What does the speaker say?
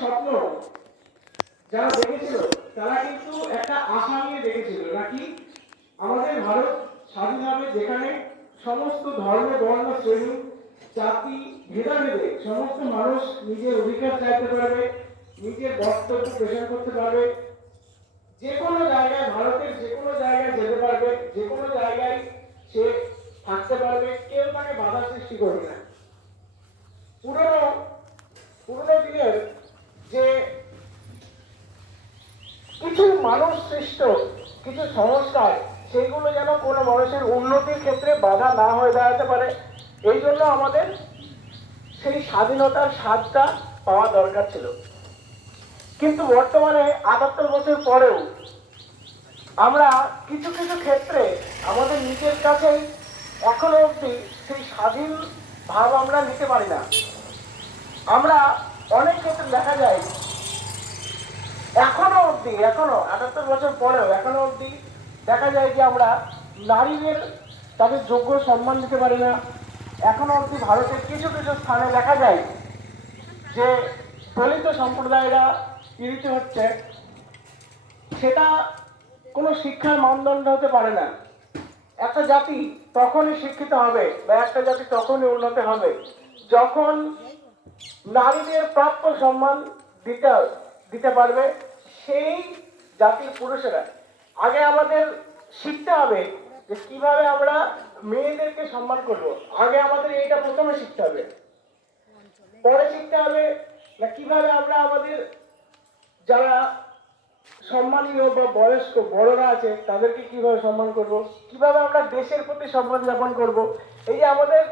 স্বপ্ন। যারা দেখেছিল, তারা কিন্তু একটা আশা নিয়ে দেখেছিল নাকি আমাদের ভারত স্বাধীন হবে যেখানে সমস্ত ধর্ম, বর্ণ, শ্রেণি, জাতি, ভেদাভেদে সমস্ত মানুষ নিজের অধিকার চাইতে পারবে, নিজের বক্তব্য প্রেষণ করতে পারবে। যে কোনো জায়গায় ভারতের যে কোনো জায়গায় যেতে পারবে, যে কোনো জায়গায় সে থাকতে পারবে, কেউ তাকে বাধা সৃষ্টি করবে না। কিছু মানুষ সৃষ্ট, কিছু সংস্কার সেইগুলো যেন কোনো মানুষের উন্নতির ক্ষেত্রে বাধা না হয়ে দাঁড়াতে পারে। এই জন্য আমাদের সেই স্বাধীনতার স্বাদটা পাওয়া দরকার ছিল। কিন্তু বর্তমানে আটাত্তর বছর পরেও আমরা কিছু কিছু ক্ষেত্রে আমাদের নিজের কাছেই এখনও অবধি সেই স্বাধীন ভাব আমরা নিতে পারি না। আমরা অনেক ক্ষেত্রে দেখা যায়, এখনও অবধি, এখনও আটাত্তর বছর পরেও, এখনও অবধি দেখা যায় যে আমরা নারীদের তাদের যোগ্য সম্মান দিতে পারি না। এখনও অবধি ভারতের কিছু কিছু স্থানে দেখা যায় যে দলিত সম্প্রদায়রা পীড়িত হচ্ছে। সেটা কোনো শিক্ষার মানদণ্ড হতে পারে না। একটা জাতি তখনই শিক্ষিত হবে বা একটা জাতি তখনই উন্নত হবে যখন নারীদের প্রাপ্য সম্মান দিতে দিতে পারবে। সেই জাতির পুরুষেরা। আগে আমাদের শিখতে হবে যে কীভাবে আমরা মেয়েদেরকে সম্মান করব। আগে আমাদের এইটা প্রথমে শিখতে হবে। পরে শিখতে হবে না কীভাবে আমরা আমাদের যারা সম্মানীয় বা বয়স্ক, বড়রা আছে, তাদেরকে কীভাবে সম্মান করব? কীভাবে আমরা দেশের প্রতি সম্মান যাপন করব? এই যে আমাদের